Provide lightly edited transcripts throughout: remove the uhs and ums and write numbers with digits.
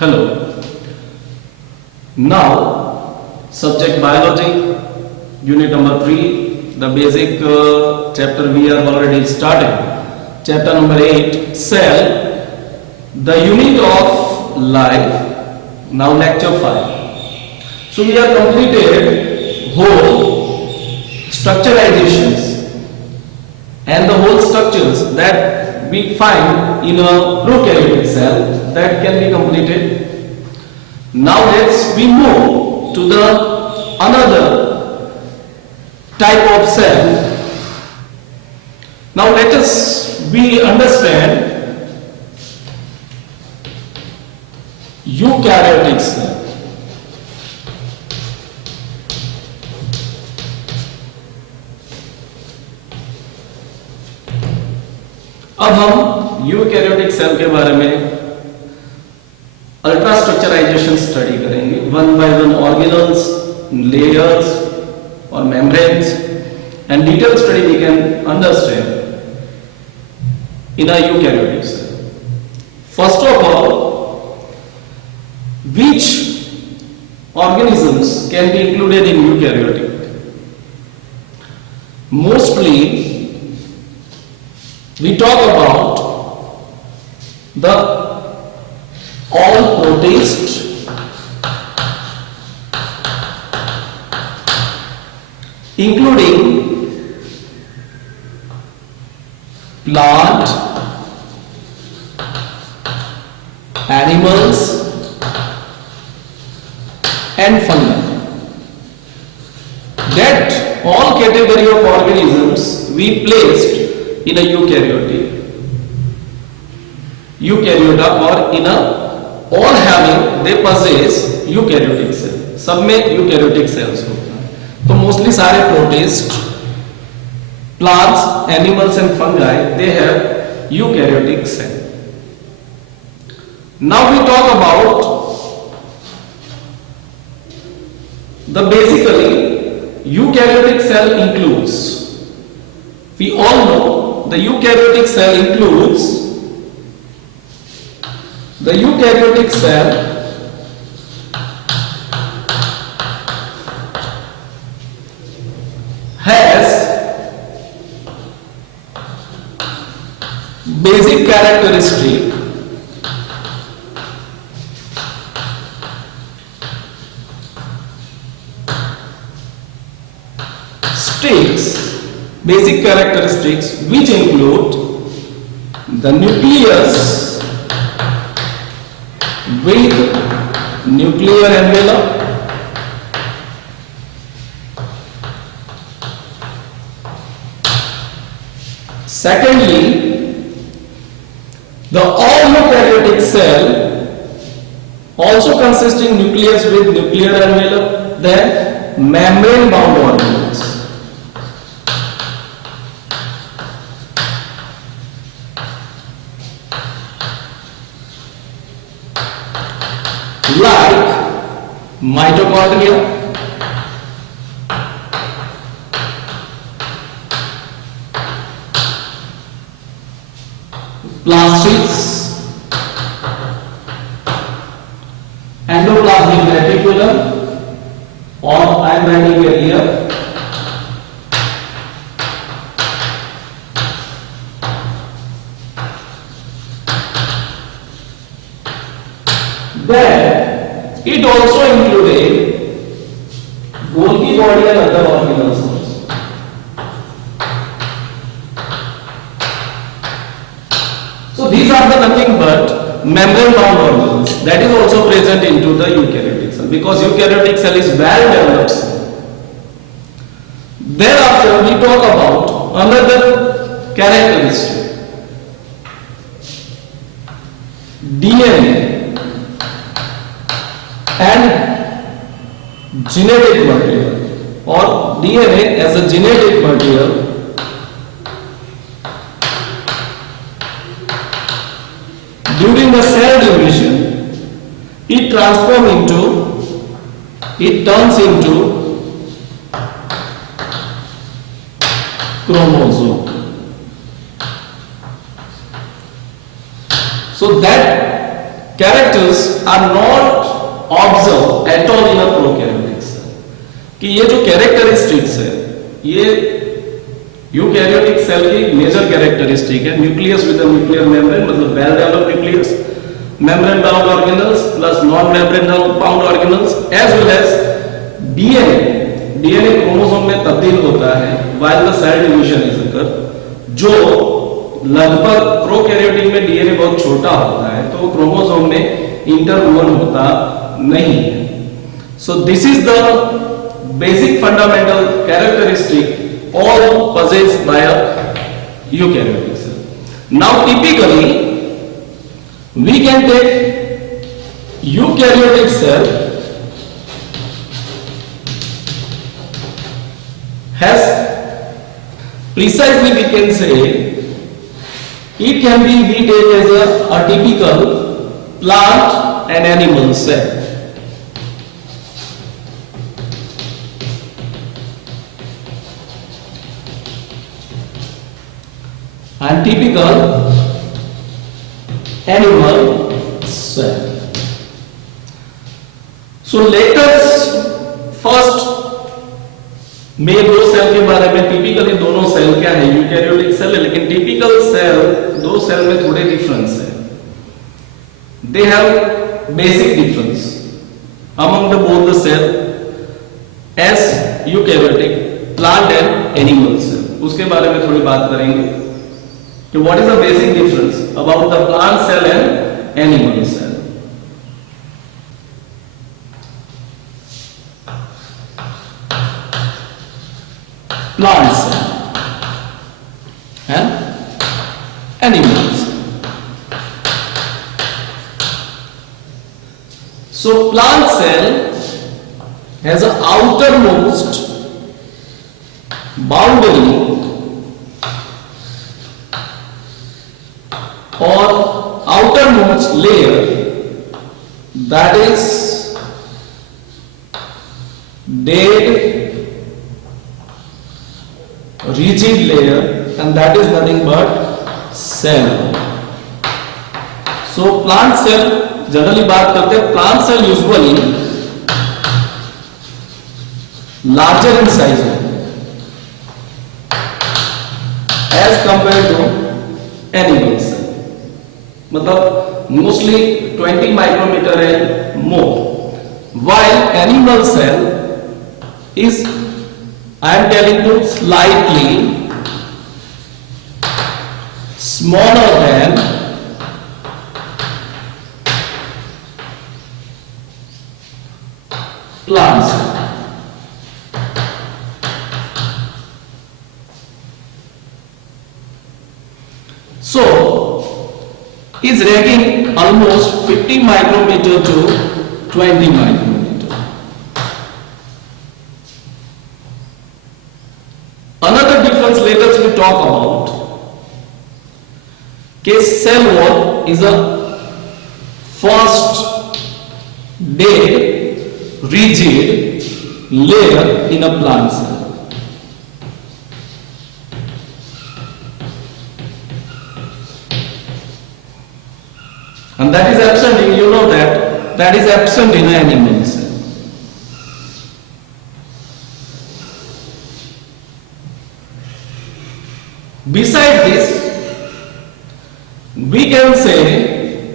Hello. Now, subject biology, unit number 3, the basic chapter we are already starting. Chapter number 8, cell, the unit of life. Now lecture 5. So we have completed whole structurizations and the whole structures that we find in a prokaryotic cell that can be completed. Now we move to the another type of cell. Now we understand eukaryotic cell. अब हम eukaryotic cell के बारे में ultra structurization study करेंगे, one by one organelles, layers और membranes, and detail study we can understand in a eukaryotic cell. First of all, which organisms can be included in eukaryotic? Mostly we talk about the all protists, including plant, animals and fungi. That all category of organisms we placed in a eukaryota or in a all having they possess eukaryotic cell. सब में eukaryotic cells होता है. तो मोस्टली सारे protist, plants, animals and fungi they have eukaryotic cell. Now we talk about the basically eukaryotic cell includes, we all know the eukaryotic cell includes, the eukaryotic cell has basic characteristic basic characteristics which include the nucleus with nuclear envelope, secondly the all eukaryotic cell also consisting nucleus with nuclear envelope, then membrane bound organelles. Like mitochondria, plastids, endoplasmic reticulum, or I am writing it here, then it also included Golgi body and other organelles. So these are the nothing but membrane bound organelles that is also present into the eukaryotic cell, because eukaryotic cell is well developed cell. Thereafter we talk about another characteristic, DNA and genetic material, or DNA as a genetic material during the cell division it turns into chromosome. So that characters are not observed at all in a prokaryotic cell. कि ये जो characteristics है ये eukaryotic cell की major characteristic है. Nucleus with a nuclear membrane, मतलब well developed nucleus, membrane bound organelles plus non membrane bound organelles, as well as DNA. DNA chromosome में तब्दील होता है while the cell division is occur, जो लगभग प्रोकैरियोटिक में डीएनए बहुत छोटा होता है तो क्रोमोसोम में इंटरवोवन होता नहीं है. So this is the basic fundamental characteristic all possessed by a eukaryotic cell. Now typically we can take eukaryotic cell has, precisely we can say it can be we take as a typical plant and animal cell. And typical animal cell. So let us first मैं दो सेल के बारे में, टिपिकली दोनों सेल क्या है, eukaryotic cell है, लेकिन टिपिकल सेल दो सेल में थोड़े डिफरेंस है. They have basic difference among the both the cell as eukaryotic, plant and animal cell. उसके बारे में थोड़ी बात करेंगे कि what is the basic difference about the plant cell and animal cell. Plant cell and animal cell. So plant cell has an outermost boundary or outermost layer that is dead rigid layer, and that is nothing but cell. So plant cell generally बात करते हैं, plant cell usually larger in size as compared to animal cell. मतलब mostly 20 micrometre and more, while animal cell is, I am telling you, slightly smaller than plant cell. So is ranging almost 50 micrometer to 20 micrometer. Another difference let us we talk about case cell wall is a first dead rigid layer in a plant cell. And that is absent in, you know that is absent in animals. Beside this, we can say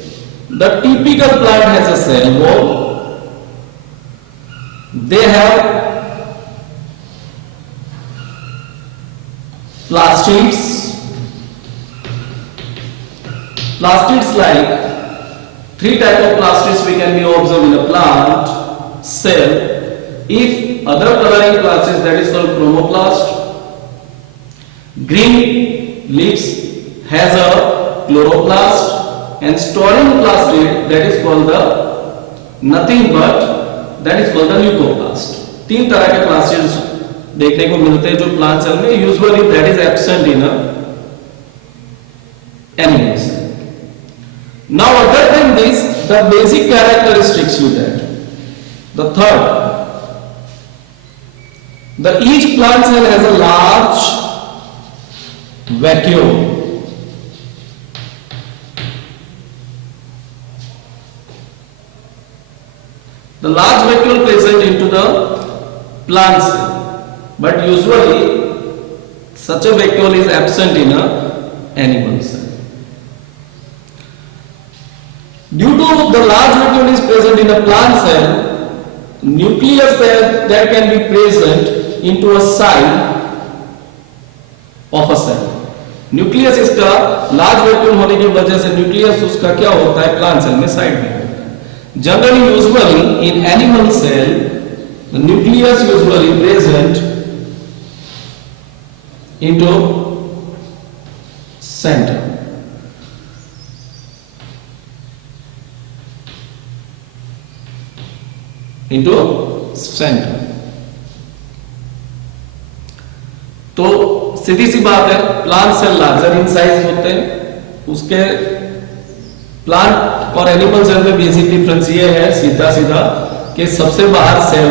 the typical plant has a cell wall. They have plastids. Plastids like three type of plastids we can be observed in a plant cell. If other coloring plastids, that is called chromoplast. Green leaves has a chloroplast, and storing plastid, that is called the nothing but that is called the leucoplast. तीन तरह के plastids देखने को मिलते हैं जो plant cell में, usually that is absent in animals. Now other than this, the basic characteristics you get. The third, each plant cell has a large vacuole. the large vacuole present into the plant cell, but usually such a vacuole is absent in a animal cell. Due to the large vacuole is present in a plant cell, nucleus that can be present into a side of a cell. Nucleus इसका large vacuole होने की वजह से न्यूक्लियस उसका क्या होता है plant cell में साइड में होता है. Generally usually in animal cell the nucleus usually present into centre. Into centre. तो सीधी सी बात है, plant cell larger in size होते हैं. उसके प्लांट और एनिमल सेल में बेसिक डिफरेंस ये है सीधा सीधा कि सबसे बाहर सेल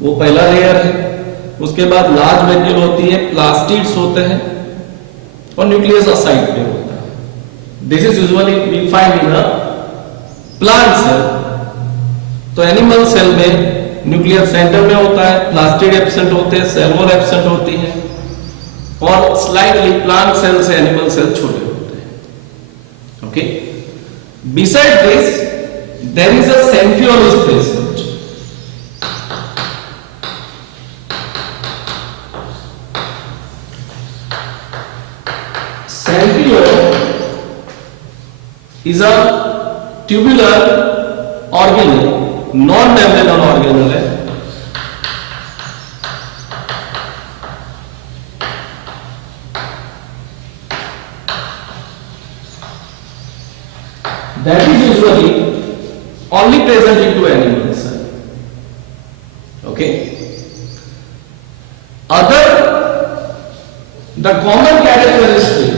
वो पहला लेयर है. उसके बाद लार्ज वैक्यूल होती है, प्लास्टिड्स होते हैं और न्यूक्लियस साइड पे होता है. This is usually we find in a plant cell. तो एनिमल सेल में न्यूक्लियस सेंटर में होता है, प्लास्टिड एब्सेंट होते हैं, सेल वॉल एब्सेंट होती है और स्लाइटली प्लांट सेल से एनिमल सेल छोटे होते हैं. Okay. Beside this there is a centriole is present. Centriole is a tubular organelle, non membranal organelle है. That is usually only present into animals. Okay. Other the common characteristic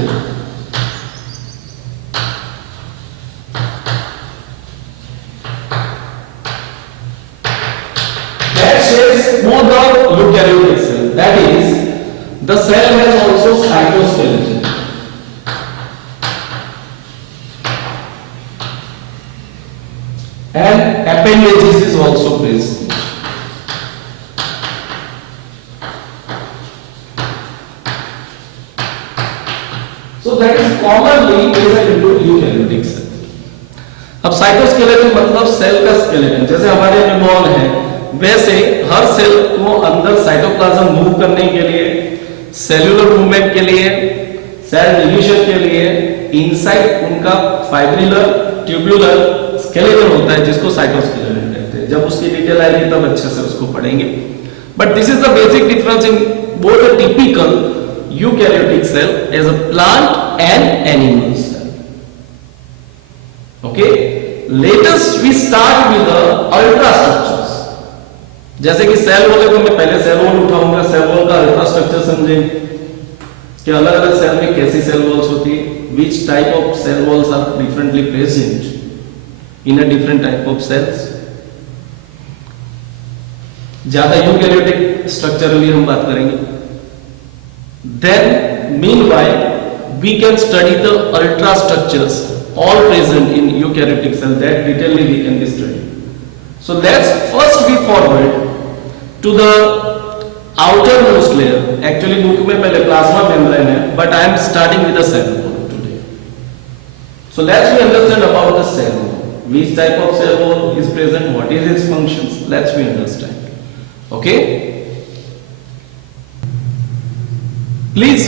that shades more the eukaryotic cell. That is, the cell has also cytoskeleton. And appendages is also present. So that is commonly present into eukaryotic cell. अब साइटोस्केलेटन मतलब सेल का स्केलेटन. जैसे हमारे न्यूरॉन है वैसे हर सेल को अंदर cytoplasm move करने के लिए, सेल्यूलर मूवमेंट के लिए, सेल डिवीजन के लिए इनसाइड उनका फाइब्रिलर ट्यूबुलर स्केलेटन होता है जिसको साइटोस्केलेटन कहते हैं. जब उसकी डिटेल आएगी तब अच्छे से उसको पढ़ेंगे. But this is the basic difference in both the typical eukaryotic cell as a plant and animal cell. Okay. Let us we start with the ultra structures. जैसे कि सेल बोले तो मैं पहले सेल वॉल उठाऊंगा, सेल वॉल का ultra structure समझेंगे कि अलग अलग सेल में कैसी सेल वॉल्स होती है, which type of cell walls are differently present in a different type of cells. ज्यादा यूकैरियोटिक स्ट्रक्चरली हम बात करेंगे. Then meanwhile we can study the ultra structures all present in eukaryotic cell that detailedly we can study. So let's first be forward to the outermost layer. Actually book में पहले plasma membrane है, but I am starting with the cell wall today. So let's we understand about the cell wall. Which type of cell wall is present? What is its functions? Let's we understand. Okay? Please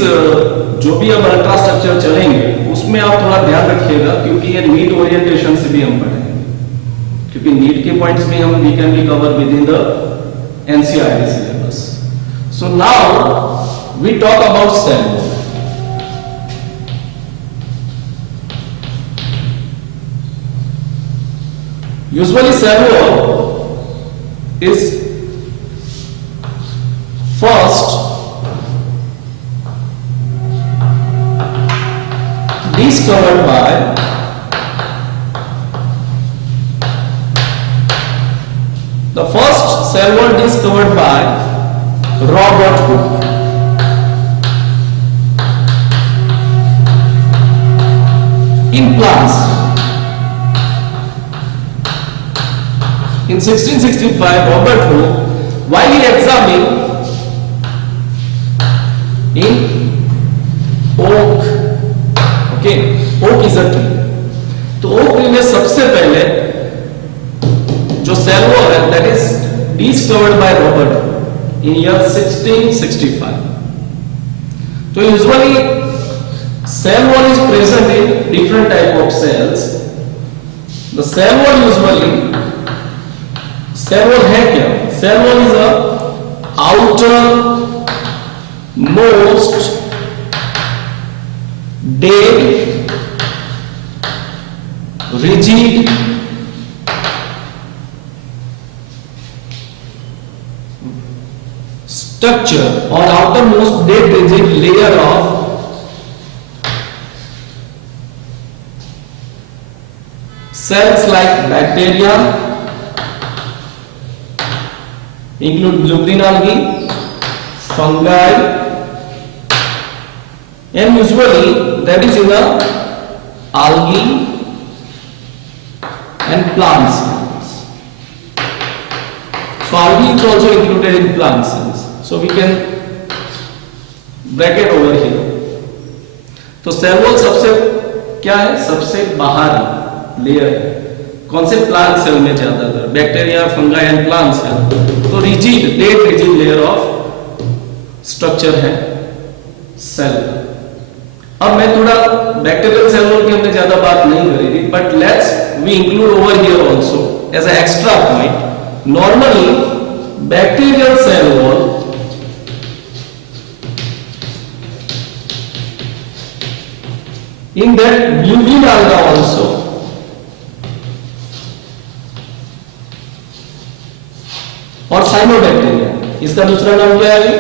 जो भी हम ultra structure चलेंगे उसमें आप थोड़ा ध्यान रखिएगा क्योंकि ये नीट ओरिएंटेशन से भी हम पढ़ेंगे, क्योंकि नीट के पॉइंट्स में हम we can be cover with in the NCERT syllabus. So now we talk about cell wall. Usually cell wall is first discovered by the first cell wall discovered by Robert Hooke. In plants, In 1665, Robert Hooke, while he examined in oak, okay, oak is a tree, तो oak tree में सबसे पहले जो cell wall है, that is discovered by Robert in year 1665. So usually cell wall is present in different type of cells. The cell wall usually, cell wall है क्या? Cell wall is a outermost dead, rigid, structure or outermost dead rigid layer of cells like bacteria, include blue-green algae, fungi, and usually that is in the algae and plant cells. So algae is also included in plant cells. So we can bracket over here. तो cell wall सबसे क्या है? सबसे बाहर लेयर है। कौन से? Plant cell में ज्यादातर bacteria, fungi and plant cell. तो rigid, dead rigid layer of structure है सेल। अब मैं थोड़ा बैक्टीरियल सेल वॉल की हमने ज्यादा बात नहीं करेगी, but let's we include over here also as a extra point. Normally bacterial cell wall in that blue-green alga also और साइनोबैक्टीरिया, इसका दूसरा नाम क्या है?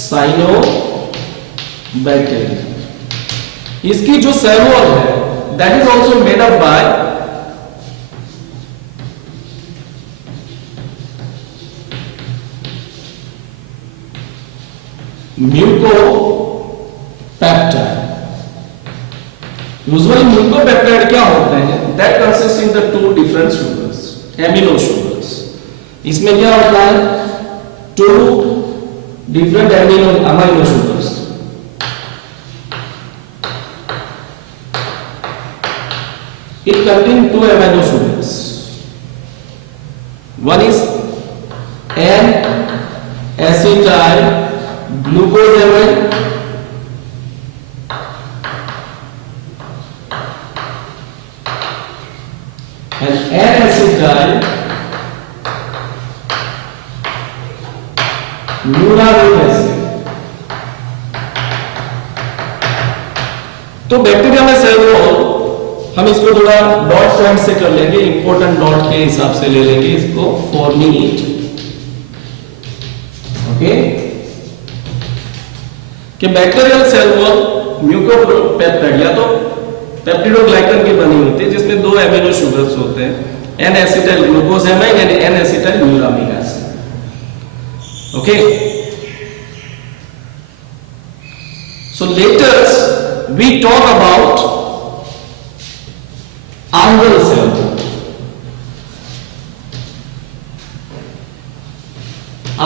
साइनोबैक्टीरिया। इसकी जो सेल वॉल है that is also made up by mucopeptide. Usually mucopeptide क्या होते हैं? That consist in the two different sugars, amino sugars. इसमें क्या होता है? Two different amino sugars. It contain two amino sugars. One is an acetyl glucosamine and N-acetyl uramic acid। तो बैक्टीरिया में cell wall हम इसको थोड़ा डॉट पॉइंट से कर लेंगे, इंपॉर्टेंट डॉट के हिसाब से ले लेंगे इसको, फॉर्मिंग इट। ओके, कि बैक्टीरियल सेल वॉल म्यूकोपेप्टाइड या तो पेप्टिडोग्लाइकन की बनी होती है, जिसमें दो एमिनो शुगर्स होते हैं, N acetyl glucosamine and N acetyl muramic acid. Okay, so later we talk about algal cell wall।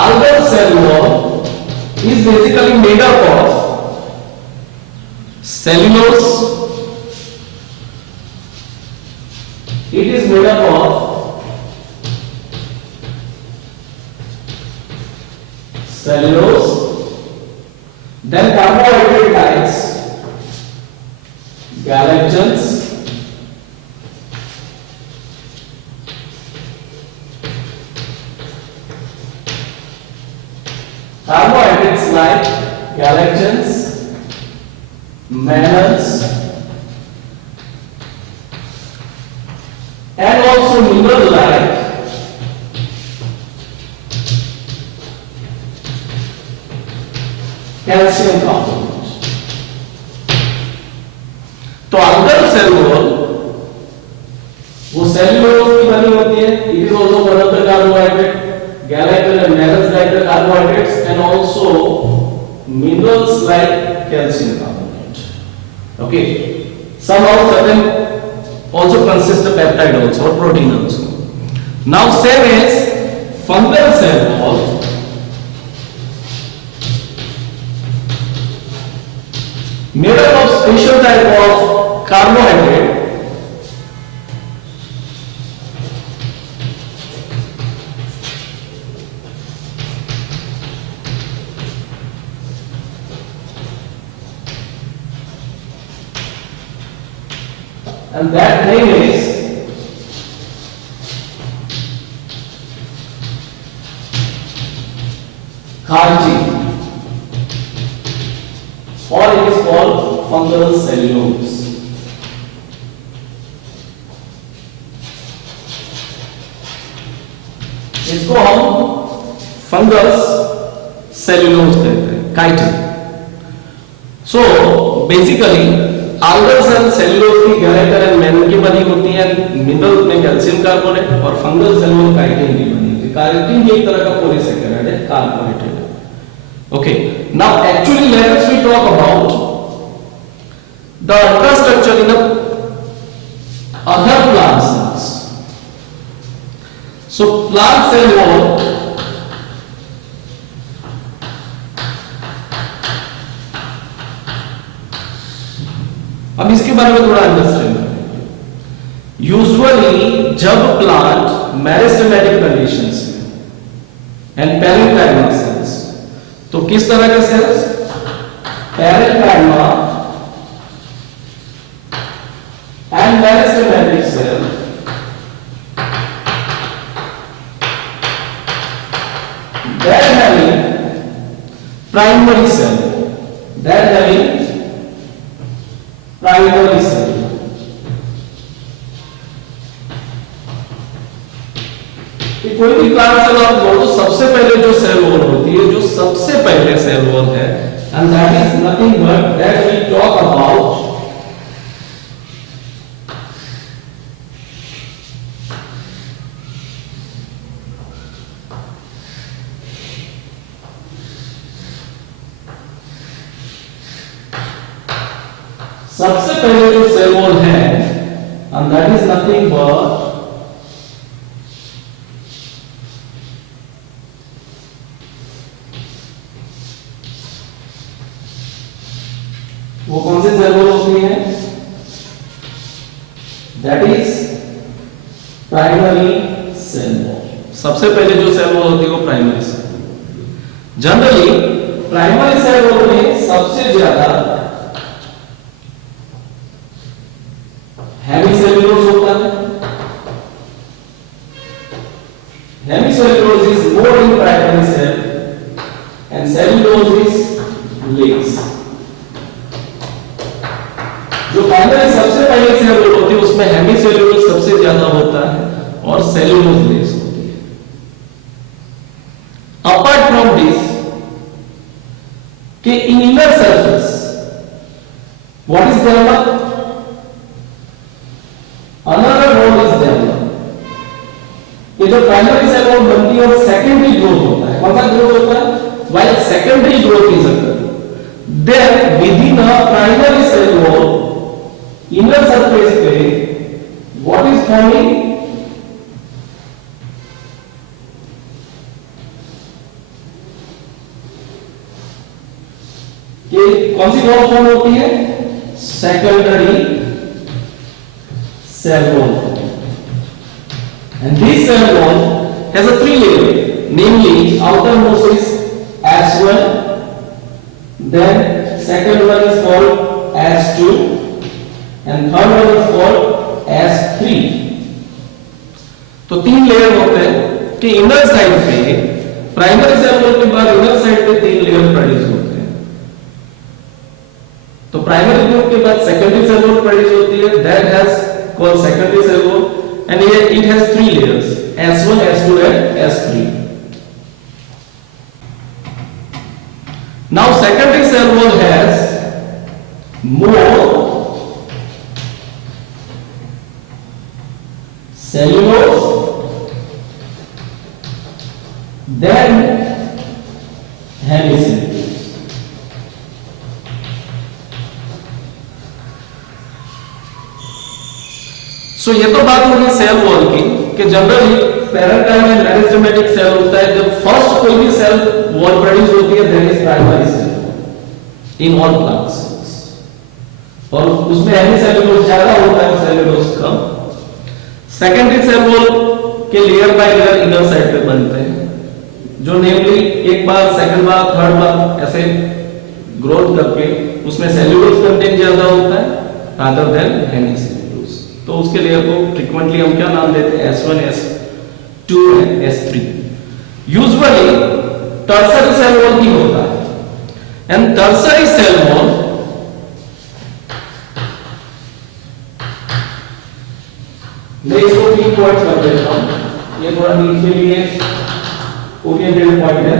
Algal cell wall is basically made up of cellulose। It is made up of cellulose, then carbohydrate types, galactans, carbohydrates like galactans, mannans, and also mineral like calcium component। तो algal cell wall वो सेल्यूलोज की बनी होती है। It is also one of the carbohydrate, galactans and mannans like the carbohydrates, and also minerals like calcium carbonate। Okay, somehow certain also consist of peptide also or protein also। Now same is fungal cell wall. Made up of special type of carbohydrate and that name is Carti, or it is called fungal cellulose. इसको हम fungus cellulose कहते हैं, chitin. So basically algal cell cellulose की गैलेटर एंड मेनन की बनी होती है, मिनरल में कैल्शियम कार्बोनेट, और फंगल सेल में काइटिन की बनी होती है. काइटिन एक तरह का पॉलीसेकेराइड है, carbonated. Okay, now actually let us we talk about the infrastructure in the other plant cells. So plant cell wall अब इसके बारे में थोड़ा अंडरस्टैंड करें. यूजुअली जब प्लांट मेरिस्टेमेटिक कंडीशंस में एंड पैरेंकाइमा सेल्स, तो किस तरह के cells, parenchyma and meristematic cell, that having primary cell, कोई भी प्लांट सेल आप लो तो सबसे पहले जो सेल वॉल होती है, जो सबसे पहले सेल वॉल है, and that is nothing but that we talk about सबसे पहले जो सेल वॉल है, and that is nothing but वो कौन सी सेल वॉल होती है, that is primary cell wall. सबसे पहले जो सेल वॉल होती है वो primary cell. Generally primary cell wall में सबसे ज्यादा हेमीसेल्यूलोज होता है. Hemicellulose is more in primary cell and cellulose is less. जो प्राइमरी सबसे पहले सेल वॉल होती है उसमें हेमीसेल्यूलोज सबसे ज्यादा होता है और सेल्यूलोज लेस होती है. अपार्ट फ्रॉम दिस के इन inner surface what is develop, another role is developed. ये जो प्राइमरी सेल वॉल बनती है और सेकेंडरी ग्रोथ होता है. कौन सा ग्रोथ होता है, while secondary growth is occurring, then within a primary cell wall inner surface पे what is forming, ये कौन सी वॉल फॉर्म होती है, secondary cell wall, and this cell wall has a three layer, namely outermost is S1, then second one is called S2 and third one is called S3. तो तीन लेयर होते हैं कि inner side पे primary cell wall के बाद inner side पे तीन लेयर प्रोड्यूस होते हैं. तो प्राइमरी ग्रुप के बाद सेकेंडरी सेल वॉल प्रोड्यूस होती है, that has called secondary cell wall, and here it has three layers, S1, S2 and S3. Now secondary cell wall has more cellulose than hemicellulose. सो ये तो बात होगी cell wall की कि जनरली पैरेंकाइम and meristematic cell होता है, जब फर्स्ट कोई भी सेल वॉल प्रोड्यूस होती है, there is primary cell in all plants, और उसमें हेमिसेल्यूलोज ज्यादा होता है, सेल्यूलोज कम। सेकेंडरी सेल वॉल के layer by layer inner side पे बनते हैं, जो नेमली एक बार, सेकंड बार, थर्ड बार ऐसे ग्रोथ करके उसमें सेल्यूलोज कंटेंट ज्यादा होता है रादर देन हेमिसेल्यूलोज। तो उसके लेयर को फ्रीक्वेंटली हम क्या नाम देते हैं, S1, S2 and S3। Usually tertiary cell wall की होता है, एंड टर्सरी सेल वॉल मैं इसको तीन पॉइंट कर देता हूं, ये थोड़ा नीचे लिए ओरिएंटेड पॉइंट है।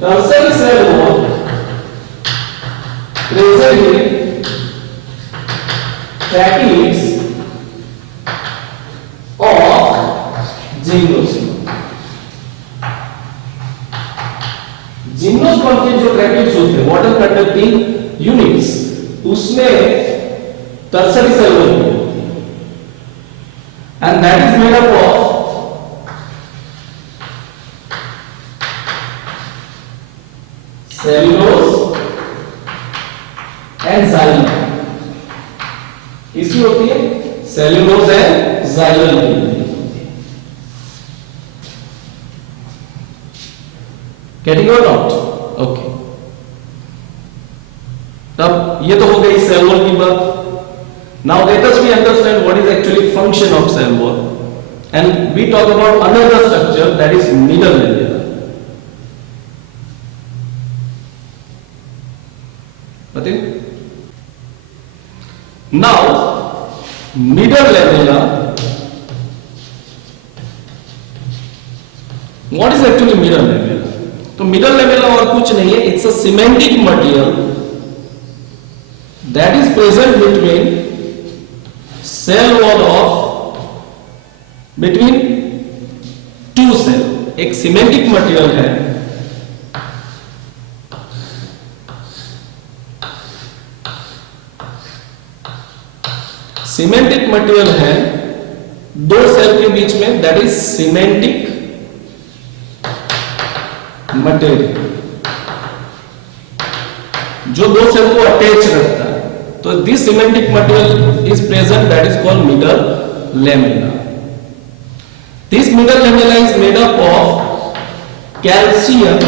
Tertiary cell wall present in facets of gymnosperm। Gymnosperm के जो ट्रैकिट्स होते हैं, वाटर कंडक्टिंग यूनिट्स, उसमें टर्सरी सेल होती है, and that is made up of cellulose and xylem. इसकी होती है सेल्यूलोज एंड जाइलम की होती है। गेटिंग और नॉट? ओके, तब ये तो हो गई सेल वॉल की बात। Now let us we understand what is actually function of cell wall, and we talk about another structure that is middle layer. बताइए। Now, middle lamella. What is actually middle lamella? तो middle lamella और कुछ नहीं है, it's a cementic material that is present between cell wall of between two cell। एक cementic material है semantic material है दो सेल के बीच में, दैट इज सीमेंटिक मटेरियल, जो दो सेल को अटैच रखता है। तो this cementic material is present, that is called middle lamella. This middle lamella is made up of calcium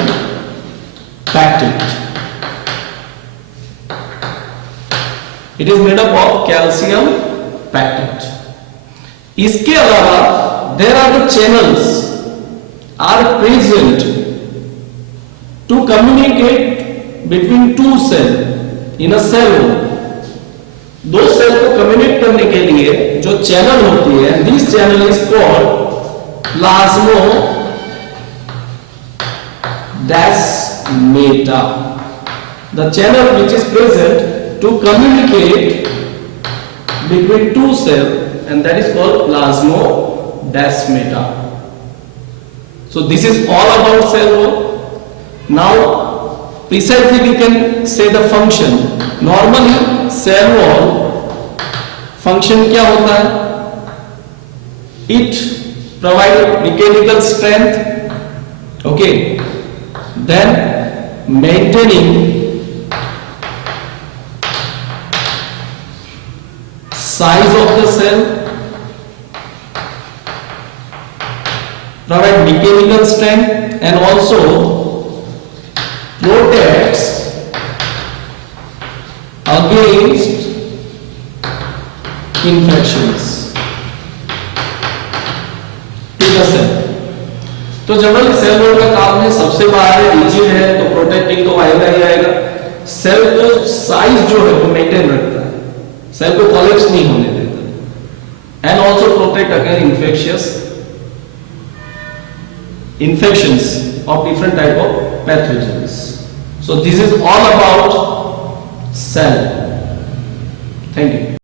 pectate. It is made up of calcium pectate. इसके अलावा there are the channels are present to communicate between two cell in a cell wall. दो cell को communicate करने के लिए जो channel होती है, this channel is called plasmodesmata. The channel which is present to communicate between two cells, and that is called plasmodesmata. So this is all about cell wall. Now precisely we can say the function. Normally cell wall function क्या होता है? It provide mechanical strength, okay, then maintaining size of the cell, provide mechanical strength, and also protects against infections। ठीक है सर। तो generally cell wall का काम है, सबसे बाहर है, रिजिड है, तो प्रोटेक्टिंग तो आएगा ही आएगा। सेल को साइज जो है वो मेंटेन रखता है, सेल को कोलैप्स नहीं होने देता, and also protect against infections of different type of pathogens. So this is all about cell. Thank you.